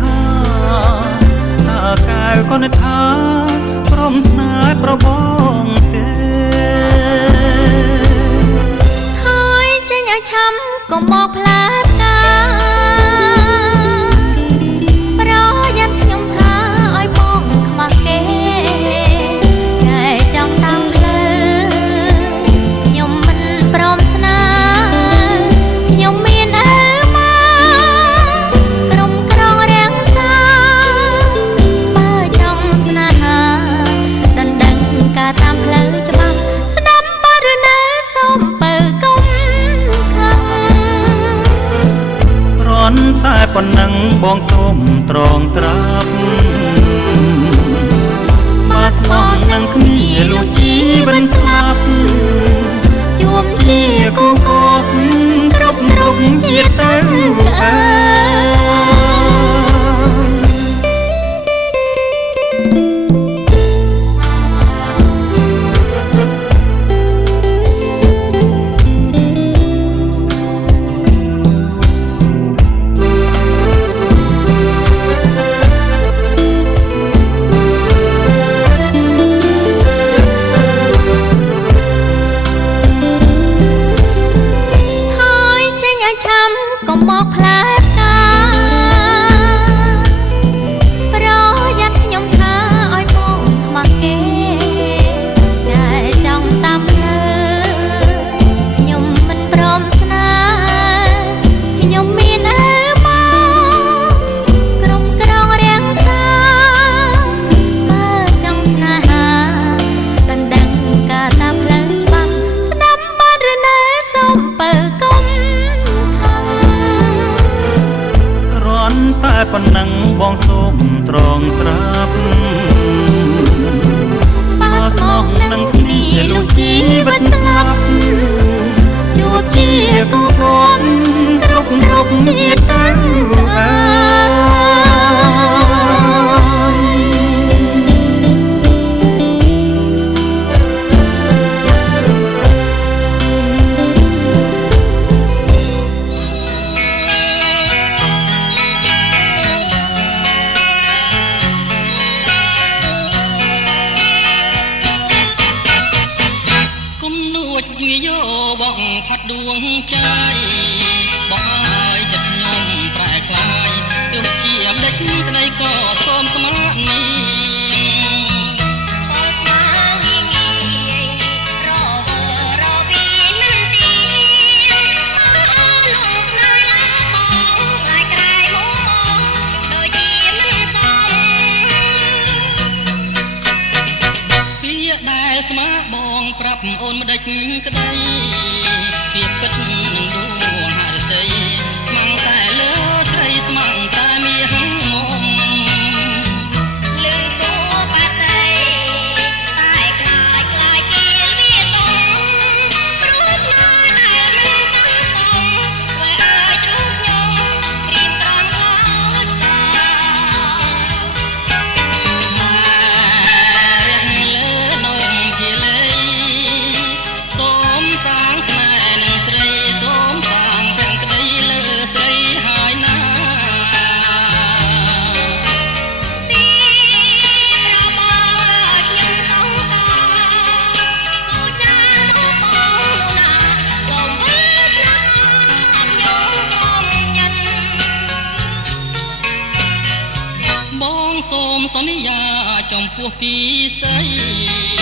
ហាតើកែវក៏នឹកថាព្រមស្នេហ៍ប្របងទេហើយចេញឲ្យឆាំក៏មកផ្លែផ្កាប្រយ័ត្នខ្ញុំថាឲ្យបងខ្មាស់គេចែចង់តាមផ្លូវខ្ញុំមិនព្រមស្នេហ៍ខ្ញុំមានអើមកក្រុមក្រងរាំងសាបើចង់ស្នេហាដណ្ដឹងការតាមផ្លូវច្បាស់ស្ដាប់បើឬនៅសូមបើកុំខាំគ្រាន់តែប៉ុណ្ណឹងបងសូមត្រងត្រាប់បើស្មោះនឹងគ្នាលុះជីវិតស្លាប់ជួមជាគូគប់គ្រប់ជាតិទៅឆាំក៏មកផ្លែផ្កាប្រយ័ត្នខ្ញុំថាឲ្យបងខ្មាស់គេចែចង់តាមផ្លូវខ្ញុំមិនព្រមស្នេហ៍ខ្ញុំមានអើមកក្រុមក្រងរាំងសាបើចង់ស្នេហាដណ្ដឹងការតាមផ្លូវច្បាស់ស្ដាប់បាត់ឬនៅសូមបើកុំតែប៉ុណ្ណឹងបងសូមត្រងត្រាប់បើស្មោះនឹងគ្នាលុះជីវិតស្លាប់ជួបជាគូគប់គ្រប់ជាតិទៅងាយយោបងផាត់ដួងใจបងឲ្យចិត្តខ្ញុំប្រែក្លាយទោះជាម្ដេចក្ដីក៏សូមស្មារតីស្មាបងប្រាប់អូនម្ដេចក្ដីវាពិតនឹងដួងហរតីស្មាំងតែលើស្រីស្មាំងតែមាសមុំលឺតួបាត់តែខ្លាចជាវាតុងព្រោះណាស់ដែលមិនបងធ្វើឲ្យទ្រូងខ្ញុំព្រៀមត្រង់អត់សាសូមសន្យាចំពោះពីស្រី